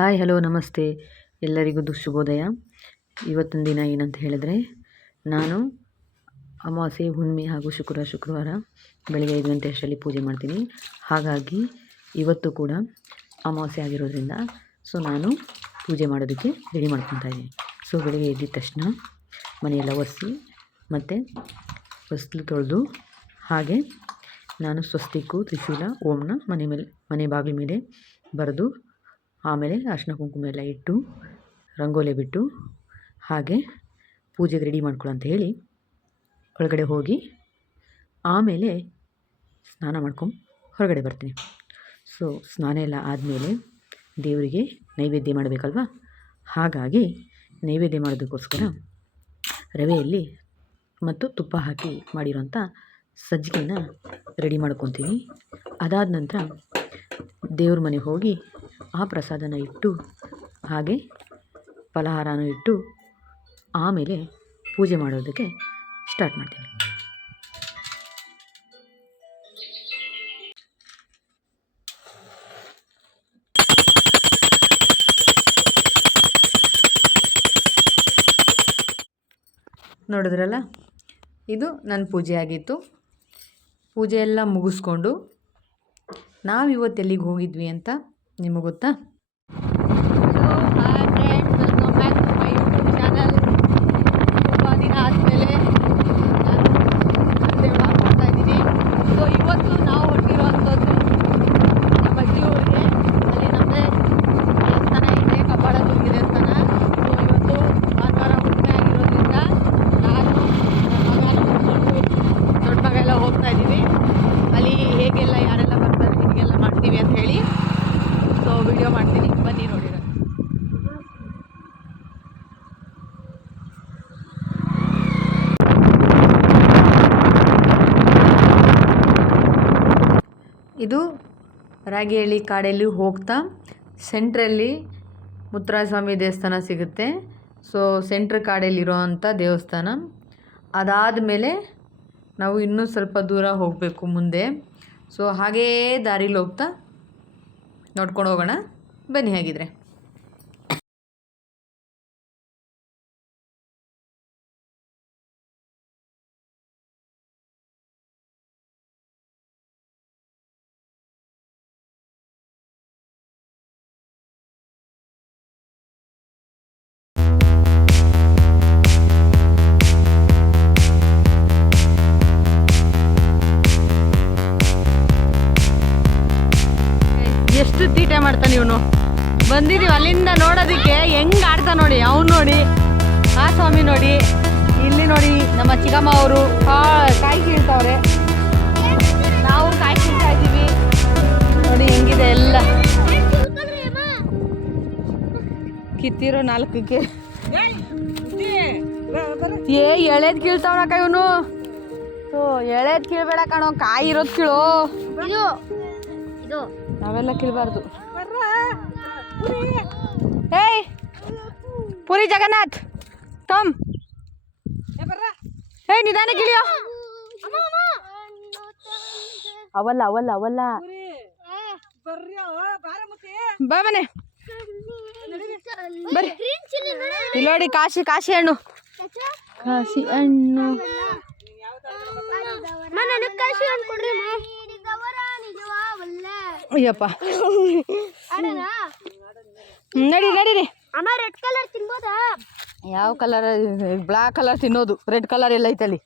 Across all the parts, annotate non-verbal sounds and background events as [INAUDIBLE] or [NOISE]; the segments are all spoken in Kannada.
ಹಾಯ್, ಹಲೋ, ನಮಸ್ತೆ. ಎಲ್ಲರಿಗೂ ಶುಭೋದಯ. ಇವತ್ತಿನ ದಿನ ಏನಂತ ಹೇಳಿದರೆ, ನಾನು ಅಮಾವಾಸ್ಯೆ, ಹುಣ್ಣಿಮೆ ಹಾಗೂ ಶುಕ್ರವಾರ ಶುಕ್ರವಾರ ಬೆಳಗ್ಗೆ ಐದು ಗಂಟೆ ಅಷ್ಟರಲ್ಲಿ ಪೂಜೆ ಮಾಡ್ತೀನಿ. ಹಾಗಾಗಿ ಇವತ್ತು ಕೂಡ ಅಮಾವಾಸ್ಯೆ ಆಗಿರೋದ್ರಿಂದ ಸೊ ನಾನು ಪೂಜೆ ಮಾಡೋದಕ್ಕೆ ರೆಡಿ ಮಾಡ್ಕೊತಾ ಇದ್ದೀನಿ. ಸೊ ಬೆಳಗ್ಗೆ ಎದ್ದಿದ ತಕ್ಷಣ ಮನೆಯೆಲ್ಲ ಒರೆಸಿ ಮತ್ತು ಹೊಸ್ಲು ತೊಳೆದು ಹಾಗೆ ನಾನು ಸ್ವಸ್ತಿಕ್ಕು ತ್ರಿಶೂಲ ಓಮ್ನ ಮನೆ ಮೇಲೆ, ಮನೆ ಬಾಗಿಲ ಮೇಲೆ ಬರೆದು ಆಮೇಲೆ ಅರಿಶಿನ ಕುಂಕುಮ ಎಲ್ಲ ಇಟ್ಟು, ರಂಗೋಲಿ ಬಿಟ್ಟು, ಹಾಗೆ ಪೂಜೆಗೆ ರೆಡಿ ಮಾಡ್ಕೊಳ್ಳೋ ಅಂತ ಹೇಳಿ ಒಳಗಡೆ ಹೋಗಿ ಆಮೇಲೆ ಸ್ನಾನ ಮಾಡ್ಕೊಂಡು ಹೊರಗಡೆ ಬರ್ತೀನಿ. ಸೊ ಸ್ನಾನ ಎಲ್ಲ ಆದಮೇಲೆ ದೇವರಿಗೆ ನೈವೇದ್ಯ ಮಾಡಬೇಕಲ್ವ? ಹಾಗಾಗಿ ನೈವೇದ್ಯ ಮಾಡೋದಕ್ಕೋಸ್ಕರ ರವೆಯಲ್ಲಿ ಮತ್ತು ತುಪ್ಪ ಹಾಕಿ ಮಾಡಿರೋಂಥ ಸಜ್ಜಿಗೆನ ರೆಡಿ ಮಾಡ್ಕೊತೀನಿ. ಅದಾದ ನಂತರ ದೇವ್ರ ಮನೆಗೆ ಹೋಗಿ ಆ ಪ್ರಸಾದನ ಇಟ್ಟು, ಹಾಗೆ ಫಲಹಾರನ ಇಟ್ಟು ಆಮೇಲೆ ಪೂಜೆ ಮಾಡೋದಕ್ಕೆ ಸ್ಟಾರ್ಟ್ ಮಾಡ್ತೀನಿ. ನೋಡಿದ್ರಲ್ಲ? ಇದು ನನ್ನ ಪೂಜೆ ಆಗಿತ್ತು. ಪೂಜೆ ಎಲ್ಲ ಮುಗಿಸ್ಕೊಂಡು ನಾವು ಇವತ್ತು ಎಲ್ಲಿಗೆ ಹೋಗಿದ್ವಿ ಅಂತ ನಿಮಗೆ ಗೊತ್ತಾ hi friends welcome back to my YouTube channel ತುಂಬ ದಿನ ಆದಮೇಲೆ ನಾನು ಮತ್ತೆ ವ್ಲಾಗ್ ಮಾಡ್ತಾ ಇದ್ದೀನಿ ಸೊ ಇವತ್ತು ನಾವು ಹೊರಟಿರುವಂಥದ್ದು ನಮ್ಮ ಅಜ್ಜಿ ಊರಿಗೆ ಅಲ್ಲಿ ನಮ್ಮದೇ ದೇವಸ್ಥಾನ ಇದೆ ಕಬ್ಬಾಳ ದುರ್ಗಿ ದೇವಸ್ಥಾನ ಸೊ ಇವತ್ತು ಭಾನುವಾರ ಹುಣ್ಣಿಮೆ ಆಗಿರೋದ್ರಿಂದ ನಾನು ನನ್ನ ಮಗ ನಮ್ಮ ದೊಡ್ಡ ದೊಡ್ಡ ಮಗ ಎಲ್ಲ ಹೋಗ್ತಾ ಇದ್ದೀವಿ ಅಲ್ಲಿ ಹೇಗೆಲ್ಲ ಯಾರೆಲ್ಲ ಬರ್ತಾರೆ ಹೀಗೆಲ್ಲ ಮಾಡ್ತೀವಿ ಅಂತ ಹೇಳಿ ಸೊ ವಿಡಿಯೋ ಮಾಡ್ತೀನಿ ಬನ್ನಿ ನೋಡಿರ ಇದು ರಾಗಿಹಳ್ಳಿ ಕಾಡಲ್ಲಿ ಹೋಗ್ತಾ ಸೆಂಟ್ರಲ್ಲಿ ಮುತ್ತರಾಜಸ್ವಾಮಿ ದೇವಸ್ಥಾನ ಸಿಗುತ್ತೆ. ಸೊ ಸೆಂಟ್ರ್ ಕಾಡಲ್ಲಿರೋವಂಥ ದೇವಸ್ಥಾನ. ದೇವಸ್ಥಾನ ಅದಾದಮೇಲೆ ನಾವು ಇನ್ನೂ ಸ್ವಲ್ಪ ದೂರ ಹೋಗಬೇಕು ಮುಂದೆ. ಸೊ ಹಾಗೇ ದಾರಿಲಿ ಹೋಗ್ತಾ ನೋಡ್ಕೊಂಡು ಹೋಗೋಣ. ಬನ್ನಿ ಹಾಗಿದ್ರೆ. ತೀಟೆ ಮಾಡ್ತಾನೆ ಇವನು. ಬಂದಿದೀವಿ ಅಲ್ಲಿಂದ ನೋಡೋದಕ್ಕೆ ಹೆಂಗ್ ಆಡ್ತಾ ನೋಡಿ, ಅವ್ನು ನೋಡಿ ಆ ಸ್ವಾಮಿ ನೋಡಿ, ಇಲ್ಲಿ ನೋಡಿ ನಮ್ಮ ಚಿಕ್ಕಮ್ಮ ಅವರು ಕಾಯಿ ಕೀಳ್ತಾವ್ರೆ. ನಾವು ಕಾಯಿ ಕೀಳ್ತಾ ಇದ್ದೀವಿ. ನೋಡಿ ಹೆಂಗಿದೆ ಎಲ್ಲ. ಕಿತ್ತಿರೋ ನಾಲ್ಕಕ್ಕೆ. ಏ, ಎಳೆದ್ ಕೀಳ್ತಾವನಕ್ಕ ಇವನು. ಎಳೆದ್ ಕೀಳ್ಬೇಡ ಕಣೋ, ಕಾಯಿ ಇರೋದ್ ಕೀಳು. ನಾವೆಲ್ಲ ಕೀಳ್ಬಾರ್ದು. ಏಯ್ ಪುರಿ ಜಗನ್ನಾಥ್ ತಮ್. ಏಯ್ ನಿಧಾನ ಗಿಳಿಯೋ ಅವಲ್ಲ ಅವಲ್ಲ ಅವಲ್ಲ. ಬಾ ಮನೆ. ಬರ್ರಿ ಇಲ್ಲಿ ನೋಡಿ ಕಾಶಿ ಕಾಶಿ ಹಣ್ಣು. ಕಾಶಿ ಹಣ್ಣು ಕಾಶಿ ಅನ್ಕೊಡ್ರಿ ಅಯ್ಯಪ್ಪ. ನಡಿ ನಡೀರಿ ಅಣ್ಣ ರೆಡ್ ಕಲರ್ ತಿನ್ಬೋದಾ? ಯಾವ ಕಲರ್ ಬ್ಲ್ಯಾಕ್ ಕಲರ್ ತಿನ್ನೋದು. ರೆಡ್ ಕಲರ್ ಎಲ್ಲ ಐತಲ್ಲಿ.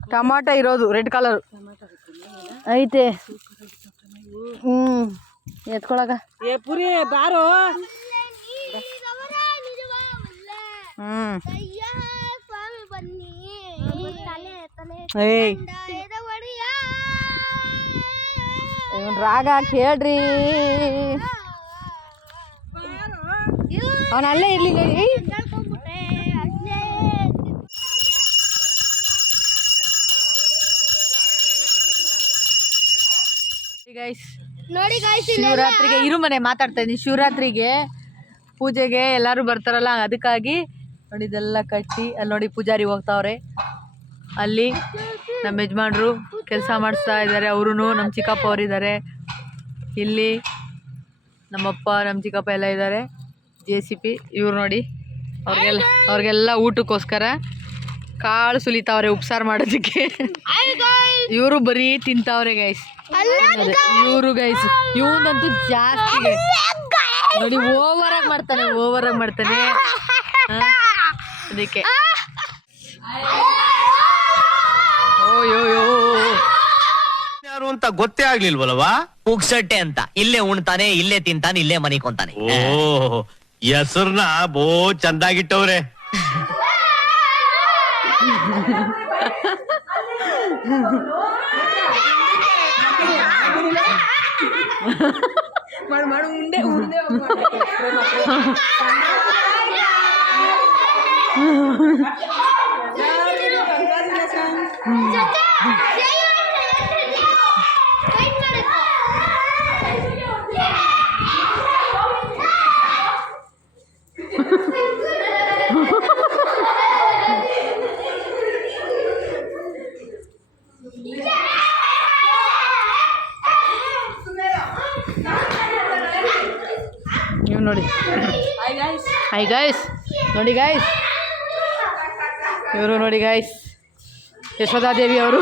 ಟಮಾಟ ಇರೋದು ರೆಡ್ ಕಲರ್ ಐತೆ. ಹ್ಮ್. ಎತ್ಕೊಳಗ ಏ ಪುರಿ ಬಾರೋ. ಹ್ಞೂ ಏಯ್. ಇವ್ನ್ ರಾಗ ಕೇಳ್ರಿ ಅವನಲ್ಲೇ ಇರ್ಲಿ ನೋಡಿ ಗೈಸ್ ನೋಡಿ ಗಾಯ್ಸ್ ಶಿವರಾತ್ರಿಗೆ ಇರು ಮನೆ ಮಾತಾಡ್ತಾ ಇದ್ದೀನಿ. ಶಿವರಾತ್ರಿಗೆ ಪೂಜೆಗೆ ಎಲ್ಲರೂ ಬರ್ತಾರಲ್ಲ ಅದಕ್ಕಾಗಿ ನೋಡಿ ಇದೆಲ್ಲ ಕಟ್ಟಿ ಅಲ್ಲಿ ನೋಡಿ ಪೂಜಾರಿ ಹೋಗ್ತಾವ್ರೆ. ಅಲ್ಲಿ ನಮ್ಮ ಯಜಮಾನ್ರು ಕೆಲಸ ಮಾಡಿಸ್ತಾ ಇದ್ದಾರೆ ಅವರು ನಮ್ಮ ಚಿಕ್ಕಪ್ಪ ಅವರಿದ್ದಾರೆ. ಇಲ್ಲಿ ನಮ್ಮಪ್ಪ, ನಮ್ಮ ಚಿಕ್ಕಪ್ಪ ಎಲ್ಲ ಇದ್ದಾರೆ. ಜೆ ಸಿ ಪಿ ಇವ್ರು ನೋಡಿ. ಅವ್ರಿಗೆಲ್ಲ ಅವ್ರಿಗೆಲ್ಲ ಊಟಕ್ಕೋಸ್ಕರ ಕಾಳು ಸುಲಿತಾವ್ರೆ ಉಪ್ಸಾರು ಮಾಡೋದಕ್ಕೆ. ಇವರು ಬರೀ ತಿಂತಾವ್ರೆ ಗೈಸ್ ಇವರು ಗೈಸ್ ಇವನಂತೂ ಜಾಸ್ತಿ. ನೋಡಿ ಓವರ್ ಆಗಿ ಮಾಡ್ತಾನೆ ಓವರ್ ಆಗಿ ಮಾಡ್ತಾನೆ. ಅದಕ್ಕೆ. ಯಾರು ಅಂತ ಗೊತ್ತೇ ಆಗ್ಲಿಲ್ವಲ್ವಾ ಪುಕ್ಸಟ್ಟೆ ಅಂತ. ಇಲ್ಲೇ ಉಣ್ತಾನೆ ಇಲ್ಲೇ ತಿಂತಾನೆ ಇಲ್ಲೇ ಮನಿಕೊಂತಾನೆ ಓ ಹೆಸರ್ನ ಬೋ ಚಂದಾಗಿಟ್ಟವ್ರೆ. ನೀವು ಹಾಯ್ ಗಾಯ್ಸ್ ನೋಡಿ ಗಾಯ್ಸ್ ಇವರು ನೋಡಿ ಗಾಯ್ಸ್ ಯಶೋಧಾದೇವಿ ಅವರು.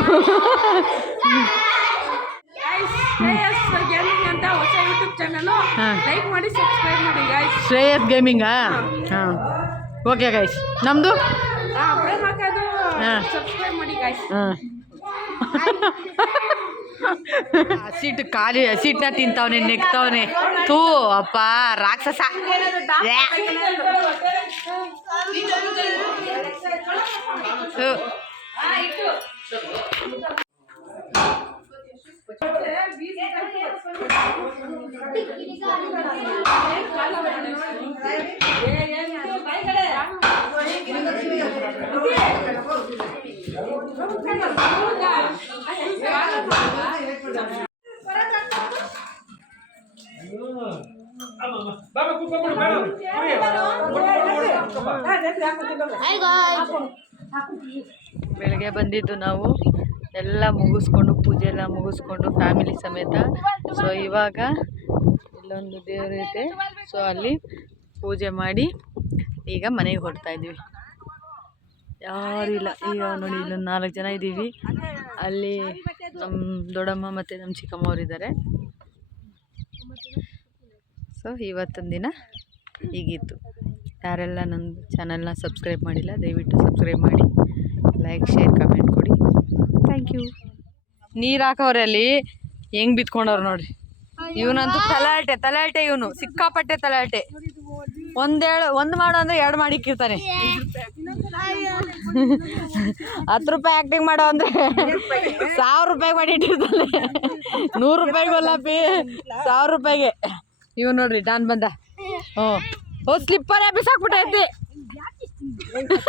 ಶ್ರೇಯಸ್ ಗೇಮಿಂಗಾ? ಹಾಂ. ಓಕೆ ಗಾಯ್ಸ್ ನಮ್ಮದು ಹಾಂ ಹಾಕೋದು ಹಾ. ಸಬ್ಸ್ಕ್ರೈಬ್ ಮಾಡಿ ಗಾಯ್ಸ್ ಹಾಂ. ಹಸಿಟ್ಟು ಖಾಲಿ ಹಸಿಟ್ಟನ್ನ ತಿಂತಾವನೆ ನೆಕ್ತಾವನೆ ಥೂ ಅಪ್ಪ ರಾಕ್ಷಸ. ಥು. ಬೆಳಗ್ಗೆ ಬಂದಿದ್ದು ನಾವು. ಎಲ್ಲ ಮುಗಿಸ್ಕೊಂಡು, ಪೂಜೆ ಎಲ್ಲ ಮುಗಿಸ್ಕೊಂಡು ಫ್ಯಾಮಿಲಿ ಸಮೇತ. ಸೊ ಇವಾಗ ಇಲ್ಲೊಂದು ದೇವರು ಐತೆ ಸೊ ಅಲ್ಲಿ ಪೂಜೆ ಮಾಡಿ ಈಗ ಮನೆಗೆ ಹೊರಡ್ತಾ ಇದ್ದೀವಿ. ಯಾರೂ ಇಲ್ಲ. ಈಗ ನೋಡಿ, ಇಲ್ಲೊಂದು ನಾಲ್ಕು ಜನ ಇದ್ದೀವಿ. ಅಲ್ಲಿ ನಮ್ಮ ದೊಡ್ಡಮ್ಮ ಮತ್ತು ನಮ್ಮ ಚಿಕ್ಕಮ್ಮ ಅವರಿದ್ದಾರೆ. ಸೊ, ಇವತ್ತಿನ ದಿನ ಹೀಗಿತ್ತು. ಯಾರೆಲ್ಲ ನನ್ನ ಚಾನಲ್ನ ಸಬ್ಸ್ಕ್ರೈಬ್ ಮಾಡಿಲ್ಲ, ದಯವಿಟ್ಟು ಸಬ್ಸ್ಕ್ರೈಬ್ ಮಾಡಿ. ಲೈಕ್ ಶೇರ್ ಕಮೆಂಟ್ ಕೊಡಿ. ಥ್ಯಾಂಕ್ ಯು ನೀರು ಹಾಕೋರೆ ಅಲ್ಲಿ ಹೆಂಗೆ ಬಿತ್ಕೊಂಡವ್ರು ನೋಡ್ರಿ. ಇವನಂತೂ ತಲಾಟೆ ತಲಾಟೆ ಇವನು. ಸಿಕ್ಕಾಪಟ್ಟೆ ತಲಾಟೆ. ಒಂದೇಳು, ಒಂದು ಮಾಡು ಅಂದರೆ ಎರಡು ಮಾಡಿಕ್ಕಿರ್ತಾನೆ ಹತ್ತು ರೂಪಾಯಿ ಆ್ಯಕ್ಟಿಂಗ್ ಮಾಡೋ ಅಂದ್ರೆ ಸಾವಿರ ರೂಪಾಯಿ ಮಾಡಿ ಇಟ್ಟಿರ್ತಾನೆ. ನೂರು ರೂಪಾಯಿಗೆ ಒಲ್ಲಪ್ಪಿ ಸಾವಿರ ರೂಪಾಯಿಗೆ. ಇವ್ ನೋಡ್ರಿ ಡಾನ್ ಬಂದ. ಹ್ಞೂ. ಓ ಸ್ಲಿಪ್ಪರೇ ಬಿಸಾಕ್ಬಿಟ್ಟೈತಿ ಇವನ್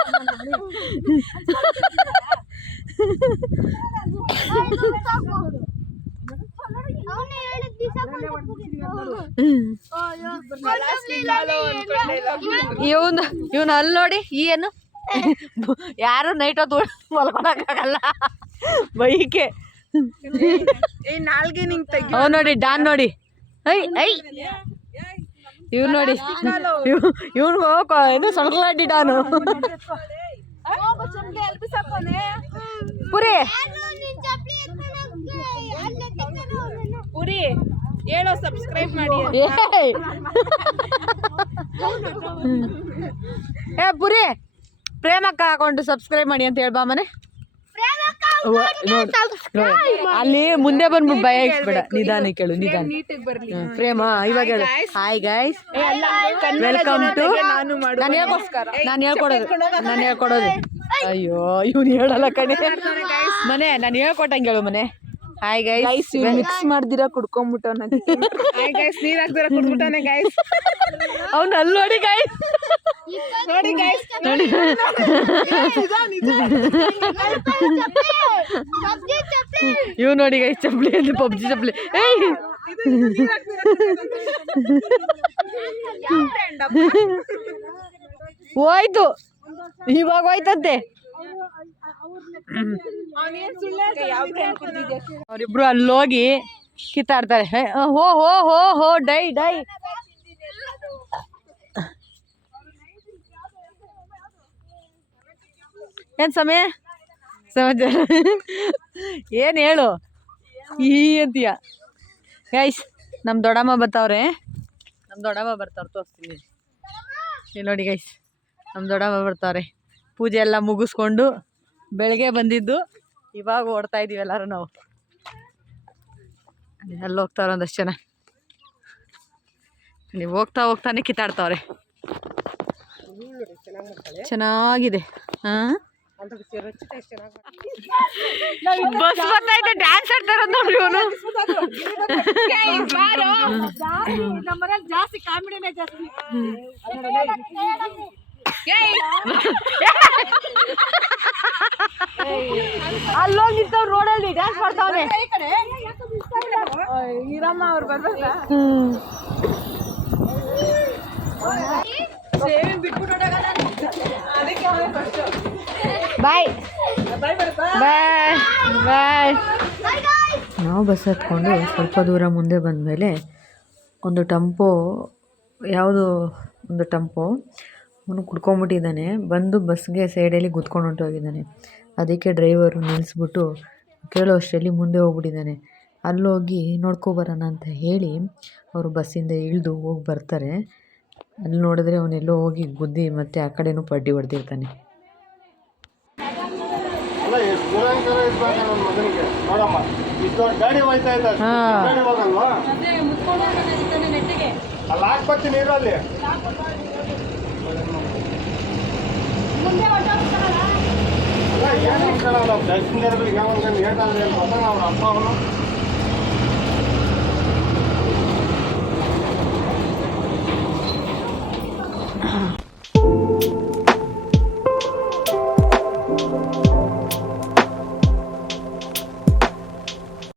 ಇವನ್ ಅಲ್ ಇವನು ಇವನು ಅಲ್ಲಿ ನೋಡಿ ಏನು? ಯಾರು ನೈಟ್ ಹೊತ್ತು ಮಲ್ಕೊಳಕ್ಕಾಗಲ್ಲ. ಬೈಕೆ. ಈ ನಾಲ್ಗೆ ನಿಂಗೆ ನೋಡಿ ಡಾನ್ ನೋಡಿ. ಐ ಐ ಇವ್ ನೋಡಿ. ಇವ್ನಿಗೆ ಇದು ಸೊಳ್ಕಲಾಡಿ ಡಾನು ಪುರಿ. ಪುರಿ ಹೇಳೋ ಸಬ್ಸ್ಕ್ರೈಬ್ ಮಾಡಿ ಏಯ್! ಏ ಪುರಿ ಪ್ರೇಮಕ್ಕ ಹಾಕೊಂಡು ಸಬ್ಸ್ಕ್ರೈಬ್ ಮಾಡಿ ಅಂತ ಹೇಳ್ಬಾ ಮನೆ ಪ್ರೇಮಕ್ಕ ಅವ್ವ, ನೋಡು, ನೋಡು. ಅಲ್ಲಿ ಮುಂದೆ ಬಂದ್ಬಿಟ್ಟು ಭಯ ಇಟ್ಬೇಡ ನಿಧಾನ ಕೇಳು ನಿಧಾನ. ಪ್ರೇಮ ಇವಾಗ ಹೇಳು ಹಾಯ್ ಗೈಸ್ ವೆಲ್ಕಮ್ ಟು ನಾನು ಹೇಳ್ಕೋಸ್ಕರ ನಾನು ಹೇಳ್ಕೊಡೋದು. ನಾನು ಹೇಳ್ಕೊಡೋದು. ಅಯ್ಯೋ ಇವ್ನು ಹೇಳಲ್ಲ ಕಣೆ. ಮನೆ ನಾನು ಹೇಳ್ಕೊಟ್ಟಂಗೆ ಹೇಳು ಮನೆ. ಹಾಯ್ ಗೈಸ್ ಮಿಕ್ಸ್ ಮಾಡ್ದಿರ ಕುಡ್ಕೊಂಬಿಟ್ಟವನ. ಗೈಸ್ [LAUGHS] ನೀರ್ ಹಾಕ್ದಿರ ಕುಡ್ಬಿಟ್ಟವನೆ ಗೈಸ್ ಅವ್ನು ಅಲ್ಲಿ ನೋಡಿ ಗೈಸ್ ನೋಡಿ ಗೈಸ್ ನೋಡಿ ಚಪ್ಲಿ ಚಪ್ಲಿ ಇವ್ ನೋಡಿ ಗೈಸ್ ಚಪ್ಲಿ ಅಂತ ಪಬ್ಜಿ ಚಪ್ಲಿ ಏಯ್ ಹೋಯ್ತು ಇವಾಗ ಹೋಯ್ತಂತೆ ಅವನೇನ್ ಸುಳ್ಳು ಯಾವ ಟೈಮ್ ಕುಡ್ದಿದ್ಯಾ ಅವರಿಬ್ರು ಅಲ್ಲೋಗಿ ಕಿತ್ತಾಡ್ತಾರೆ ಹೇ, ಹೋ ಹೋ ಹೋ ಹೋ ಡೈ ಡೈ ಏನು ಸಮಯ ಸಮಾಚಾರ. ಏನು ಹೇಳು? ಈ ಅಂತೀಯ. ಗೈಸ್ ನಮ್ಮ ದೊಡ್ಡಮ್ಮ ಬರ್ತಾವ್ರೆ ನಮ್ಮ ದೊಡ್ಡಮ್ಮ ಬರ್ತಾವ್ರೆ, ತೋರಿಸ್ತೀನಿ. ಇಲ್ಲಿ ನೋಡಿ ಗೈಸ್ ನಮ್ಮ ದೊಡ್ಡಮ್ಮ ಬರ್ತಾವ್ರೆ. ಪೂಜೆ ಎಲ್ಲ ಮುಗಿಸ್ಕೊಂಡು ಬೆಳಗ್ಗೆ ಬಂದಿದ್ದು. ಇವಾಗ ಓಡ್ತಾ ಇದ್ದೀವಿ ಎಲ್ಲರೂ ನಾವು. ಅಲ್ಲಿ ಹೋಗ್ತಾವ್ರೆ ಒಂದಷ್ಟು ಜನ. ನೀವು ಹೋಗ್ತಾ ಹೋಗ್ತಾನೆ ಕಿತ್ತಾಡ್ತಾವ್ರೆ. ಚೆನ್ನಾಗಿದೆ. ಹಾಂ? ಬಸ್ ಬರ್ತಾಯ್ತೆ ಡ್ಯಾನ್ಸ್ ಆಡ್ತಾರ ನೋಡ್ರಿ ಇವನು. ಜಾಸ್ತಿ ಕಾಮಿಡಿನೇ ಜಾಸ್ತಿ. ಅಲ್ಲೋಗಿ ನಿಂತವ್ ರೋಡಲ್ಲಿ ಡ್ಯಾನ್ಸ್ ಮಾಡ್ತಾವ್ರೆ ಈರಮ್ಮ ಅವ್ರು ಬರ್ಬೇಕ ಬಾಯ್ ಬಾಯ್. ಬಾಯ್ ಬಾಯ್. ನಾವು ಬಸ್ ಹತ್ಕೊಂಡು ಸ್ವಲ್ಪ ದೂರ ಮುಂದೆ ಬಂದಮೇಲೆ ಒಂದು ಟೆಂಪೋ, ಯಾವುದು ಒಂದು ಟೆಂಪೋ ಅವನು ಕುಡ್ಕೊಂಬಿಟ್ಟಿದ್ದಾನೆ. ಬಂದು ಬಸ್ಗೆ ಸೈಡಲ್ಲಿ ಗುದ್ಕೊಂಡು ಹೊಂಟೋಗಿದ್ದಾನೆ ಅದಕ್ಕೆ ಡ್ರೈವರು ನಿಲ್ಲಿಸ್ಬಿಟ್ಟು ಕೇಳೋ ಅಷ್ಟರಲ್ಲಿ ಮುಂದೆ ಹೋಗ್ಬಿಟ್ಟಿದ್ದಾನೆ. ಅಲ್ಲೋಗಿ ನೋಡ್ಕೊಬರೋಣ ಅಂತ ಹೇಳಿ ಅವರು ಬಸ್ಸಿಂದ ಇಳಿದು ಹೋಗಿ ಬರ್ತಾರೆ. ಅಲ್ಲಿ ನೋಡಿದ್ರೆ ಅವನೆಲ್ಲೋ ಹೋಗಿ ಗುದ್ದಿ ಮತ್ತೆ ಆ ಕಡೆನೂ ಪಡ್ಡಿ ಹೊಡೆದಿರ್ತಾನೆ ಅಲ್ಲ ಇದ್ದಾರೆ ಇರ್ಬೇಕು ನನ್ನ ಮಗನಿಗೆ ನೋಡಮ್ಮ ಇಷ್ಟು ಗಾಡಿ ಹೋಯ್ತಾ ಇದೆ ಅಷ್ಟು ಗಾಡಿ ಹೋಗಲ್ವಾ ಅಲ್ಲಿ ಹಾಕ್ಬರ್ತೀನಿ ಏನು ಅನ್ಕೊಳ್ಳಲ್ಲ ಪ್ಯಾಸೆಂಜರ್ಗಳಿಗೆ ಯಾವಾಗ ಹೇಳ್ತಾರೆ ಬರ್ತಾನೆ ಅವ್ರ ಅಪ್ಪ ಅವನು